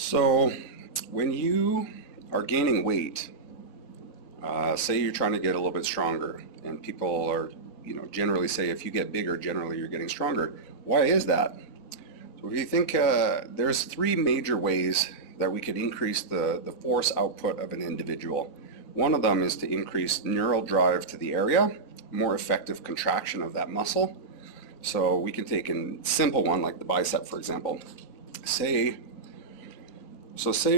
So when you are gaining weight, say you're trying to get a little bit stronger, and people are, generally say if you get bigger, generally you're getting stronger. Why is that? So if you think there's three major ways that we could increase the force output of an individual. One of them is to increase neural drive to the area, more effective contraction of that muscle. So we can take a simple one like the bicep, for example. Say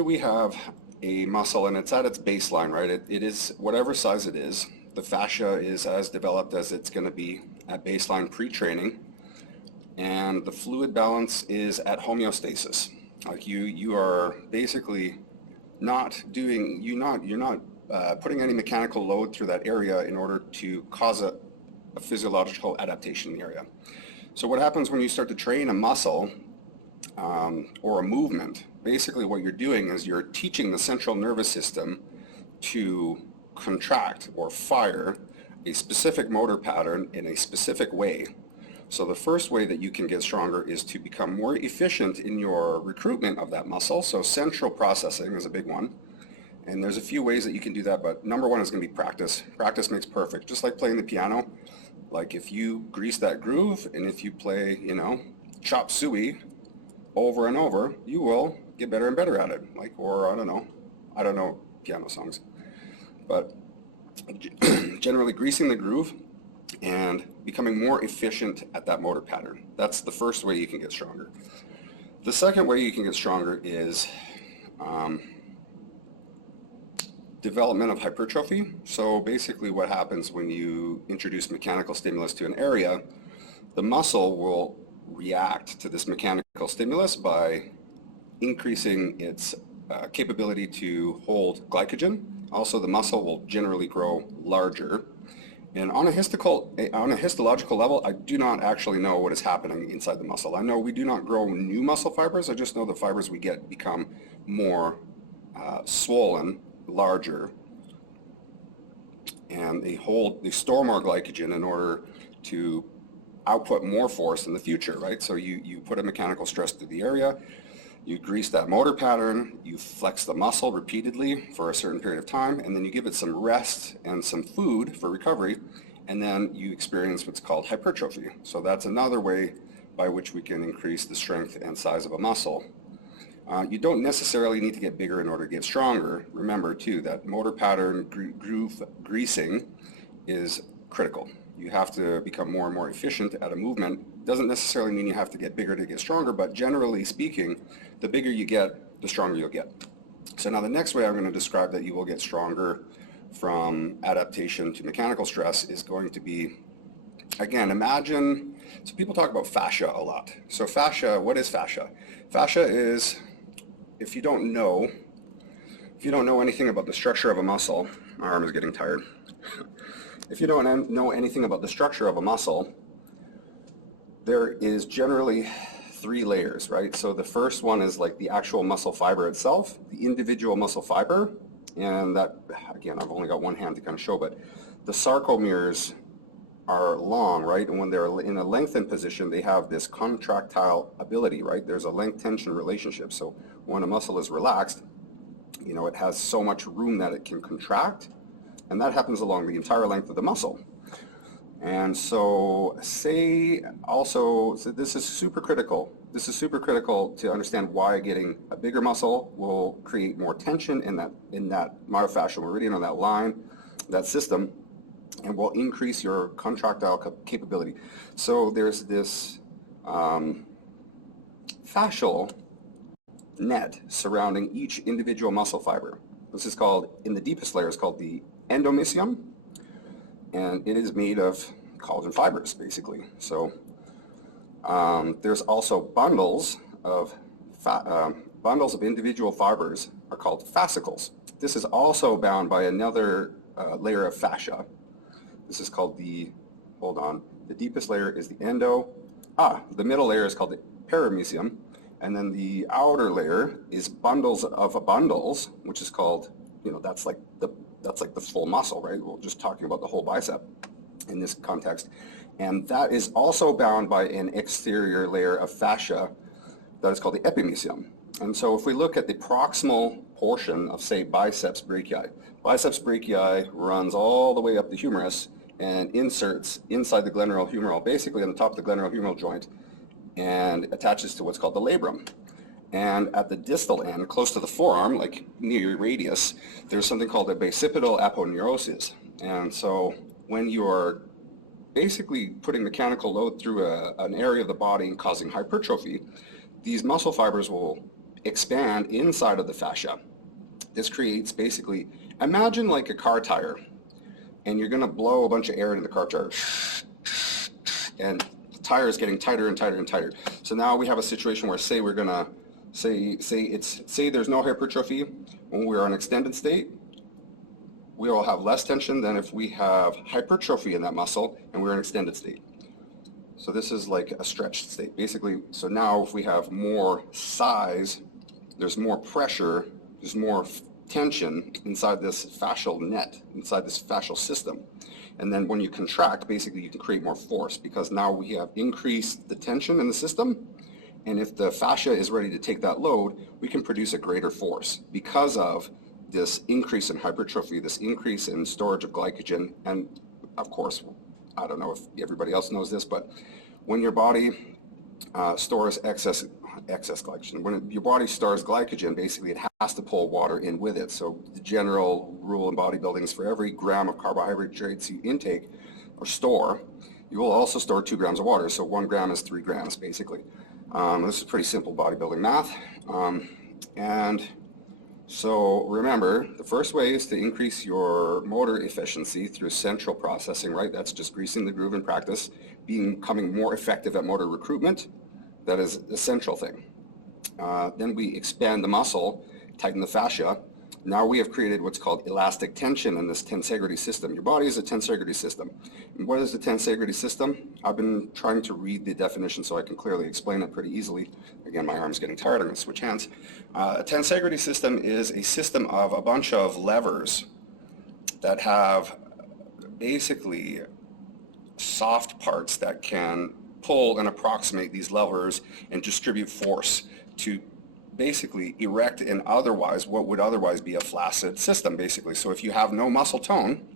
we have a muscle and it's at its baseline, right? It is whatever size it is. The fascia is as developed as it's going to be at baseline pre-training, and the fluid balance is at homeostasis. Like you are basically not putting any mechanical load through that area in order to cause a physiological adaptation in the area. So what happens when you start to train a muscle or a movement? Basically what you're doing is you're teaching the central nervous system to contract or fire a specific motor pattern in a specific way. So the first way that you can get stronger is to become more efficient in your recruitment of that muscle. So central processing is a big one. And there's a few ways that you can do that, but number one is going to be practice. Practice makes perfect. Just like playing the piano. Like if you grease that groove and if you play, chop suey over and over, you will get better and better at it. Or I don't know piano songs, but generally greasing the groove and becoming more efficient at that motor pattern. That's the first way you can get stronger. The second way you can get stronger is development of hypertrophy. So basically what happens when you introduce mechanical stimulus to an area, the muscle will react to this mechanical stimulus by increasing its capability to hold glycogen. Also, the muscle will generally grow larger. And on a histological level, I do not actually know what is happening inside the muscle. I know we do not grow new muscle fibers. I just know the fibers we get become more swollen, larger, and they store more glycogen in order to output more force in the future, right? So you put a mechanical stress through the area, you grease that motor pattern, you flex the muscle repeatedly for a certain period of time, and then you give it some rest and some food for recovery, and then you experience what's called hypertrophy. So that's another way by which we can increase the strength and size of a muscle. You don't necessarily need to get bigger in order to get stronger. Remember too that motor pattern groove greasing is critical. You have to become more and more efficient at a movement. Doesn't necessarily mean you have to get bigger to get stronger, but generally speaking, the bigger you get, the stronger you'll get. So now the next way I'm going to describe that you will get stronger from adaptation to mechanical stress is going to be, again, imagine, so people talk about fascia a lot. So fascia, what is fascia? Fascia is, if you don't know anything about the structure of a muscle, my arm is getting tired. If you don't know anything about the structure of a muscle, there is generally three layers, right? So the first one is like the actual muscle fiber itself, the individual muscle fiber, and that, again, I've only got one hand to kind of show, but the sarcomeres are long, right? And when they're in a lengthened position, they have this contractile ability, right? There's a length-tension relationship. So when a muscle is relaxed, it has so much room that it can contract, and that happens along the entire length of the muscle. And so this is super critical. This is super critical to understand why getting a bigger muscle will create more tension in that myofascial meridian, on that line, that system, and will increase your contractile capability. So there's this fascial net surrounding each individual muscle fiber. This is called, in the deepest layer, is called the endomysium, and it is made of collagen fibers, basically. So there's also bundles of individual fibers are called fascicles. This is also bound by another layer of fascia. This is called the deepest layer is the the middle layer is called the perimysium, and then the outer layer is bundles of bundles, which is called, that's like the full muscle, right? We're just talking about the whole bicep in this context. And that is also bound by an exterior layer of fascia that is called the eipmysium. And so if we look at the proximal portion of, say, biceps brachii runs all the way up the humerus and inserts inside the glenohumeral, basically on the top of the glenohumeral joint, and attaches to what's called the labrum. And at the distal end, close to the forearm, like near your radius, there's something called a basipital aponeuroses. And so when you're basically putting mechanical load through an area of the body and causing hypertrophy, these muscle fibers will expand inside of the fascia. This creates basically, imagine like a car tire, and you're going to blow a bunch of air into the car tire, and the tire is getting tighter and tighter and tighter. So now we have a situation where, say we're going to say there's no hypertrophy when we're in extended state, we will have less tension than if we have hypertrophy in that muscle and we're in extended state. So this is like a stretched state, basically. So now if we have more size, there's more pressure, there's more tension inside this fascial net, inside this fascial system. And then when you contract, basically you can create more force because now we have increased the tension in the system. And if the fascia is ready to take that load, we can produce a greater force because of this increase in hypertrophy, this increase in storage of glycogen. And of course, I don't know if everybody else knows this, but when your body stores excess glycogen, when your body stores glycogen, basically it has to pull water in with it. So the general rule in bodybuilding is for every gram of carbohydrates you intake or store, you will also store 2 grams of water. So 1 gram is 3 grams, basically. This is pretty simple bodybuilding math. And so remember, the first way is to increase your motor efficiency through central processing, right? That's just greasing the groove in practice, becoming more effective at motor recruitment. That is the central thing. Then we expand the muscle, tighten the fascia. Now we have created what's called elastic tension in this tensegrity system. Your body is a tensegrity system. And what is the tensegrity system? I've been trying to read the definition so I can clearly explain it pretty easily. Again, my arm's getting tired. I'm going to switch hands. A tensegrity system is a system of a bunch of levers that have basically soft parts that can pull and approximate these levers and distribute force to basically erect and otherwise what would otherwise be a flaccid system, basically. So if you have no muscle tone,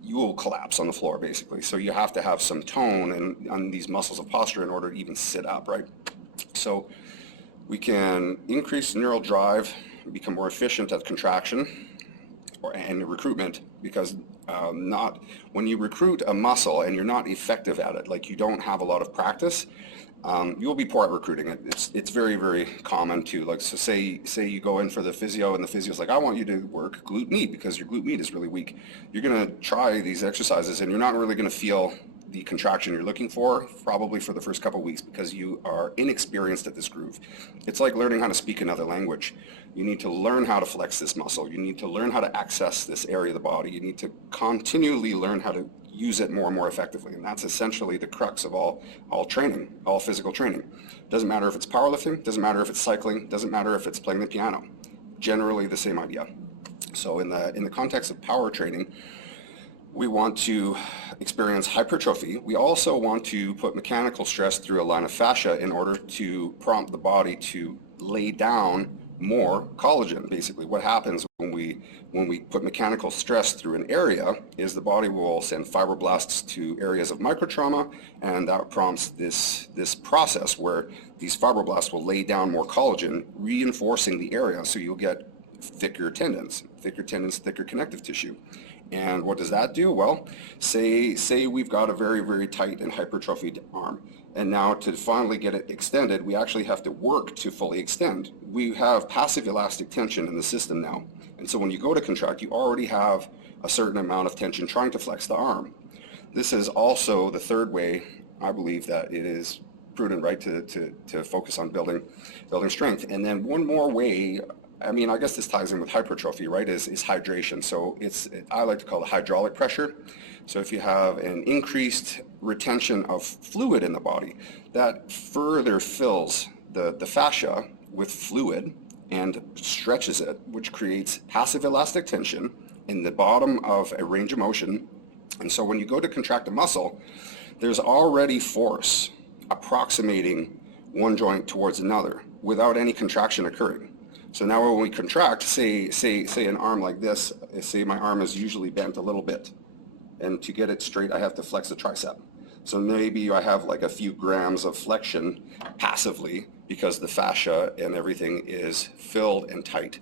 you will collapse on the floor, basically. So you have to have some tone on these muscles of posture in order to even sit up, right? So we can increase neural drive, become more efficient at contraction and recruitment, because when you recruit a muscle and you're not effective at it, like you don't have a lot of practice, you'll be poor at recruiting it. It's very, very common to, like, so say you go in for the physio and the physio's like, I want you to work glute med because your glute med is really weak. You're going to try these exercises and you're not really going to feel the contraction you're looking for, probably for the first couple of weeks, because you are inexperienced at this groove. It's like learning how to speak another language. You need to learn how to flex this muscle. You need to learn how to access this area of the body. You need to continually learn how to use it more and more effectively. And that's essentially the crux of all training, all physical training. Doesn't matter if it's powerlifting, doesn't matter if it's cycling, doesn't matter if it's playing the piano. Generally the same idea. So in the context of power training, we want to experience hypertrophy. We also want to put mechanical stress through a line of fascia in order to prompt the body to lay down more collagen. Basically, what happens when we put mechanical stress through an area is the body will send fibroblasts to areas of microtrauma, and that prompts this process where these fibroblasts will lay down more collagen, reinforcing the area, so you'll get thicker tendons, thicker connective tissue. And what does that do? Well, say we've got a very, very tight and hypertrophied arm, and now to finally get it extended, we actually have to work to fully extend. We have passive elastic tension in the system now, and so when you go to contract, you already have a certain amount of tension trying to flex the arm. This is also the third way, I believe, that it is prudent, right, to focus on building strength. And then one more way, I mean, I guess this ties in with hypertrophy, right, is hydration. So I like to call it hydraulic pressure. So if you have an increased retention of fluid in the body, that further fills the fascia with fluid and stretches it, which creates passive elastic tension in the bottom of a range of motion. And so when you go to contract a muscle, there's already force approximating one joint towards another without any contraction occurring. So now when we contract, say an arm like this, say my arm is usually bent a little bit, and to get it straight I have to flex the tricep. So maybe I have like a few grams of flexion passively because the fascia and everything is filled and tight.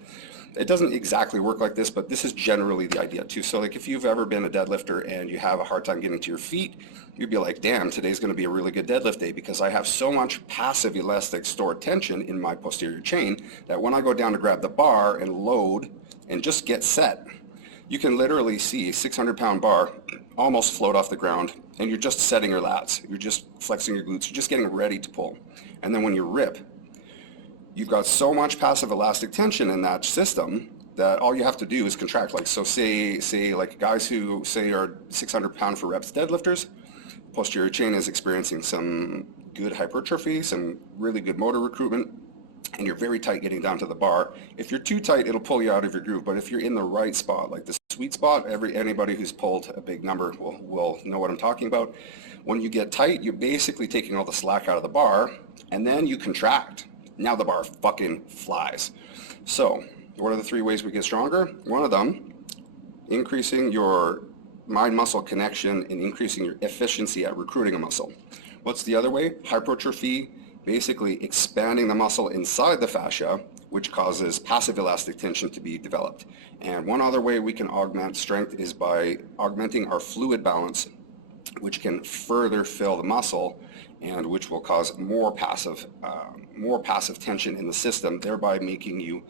It doesn't exactly work like this, but this is generally the idea too. So like if you've ever been a deadlifter and you have a hard time getting to your feet, you'd be like, damn, today's going to be a really good deadlift day because I have so much passive elastic stored tension in my posterior chain that when I go down to grab the bar and load and just get set, you can literally see a 600-pound bar almost float off the ground, and you're just setting your lats. You're just flexing your glutes. You're just getting ready to pull. And then when you rip, you've got so much passive elastic tension in that system that all you have to do is contract. Like, so say like guys who say are 600-pound for reps deadlifters, posterior chain is experiencing some good hypertrophy, some really good motor recruitment, and you're very tight getting down to the bar. If you're too tight, it'll pull you out of your groove. But if you're in the right spot, like the sweet spot, anybody who's pulled a big number will know what I'm talking about. When you get tight, you're basically taking all the slack out of the bar, and then you contract. Now the bar fucking flies. So what are the 3 ways we get stronger? One of them, increasing your mind-muscle connection and increasing your efficiency at recruiting a muscle. What's the other way? Hypertrophy, basically expanding the muscle inside the fascia, which causes passive elastic tension to be developed. And one other way we can augment strength is by augmenting our fluid balance, which can further fill the muscle and which will cause more passive tension in the system, thereby making you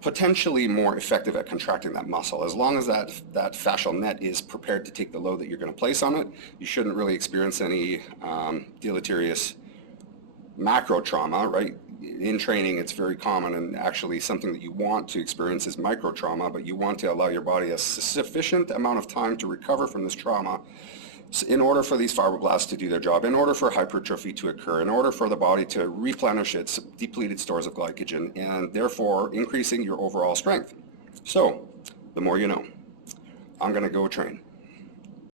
potentially more effective at contracting that muscle. As long as that fascial net is prepared to take the load that you're going to place on it, you shouldn't really experience any deleterious macro trauma, right? In training, it's very common, and actually something that you want to experience is micro trauma, but you want to allow your body a sufficient amount of time to recover from this trauma in order for these fibroblasts to do their job, in order for hypertrophy to occur, in order for the body to replenish its depleted stores of glycogen, and therefore increasing your overall strength. So, the more you know. I'm going to go train.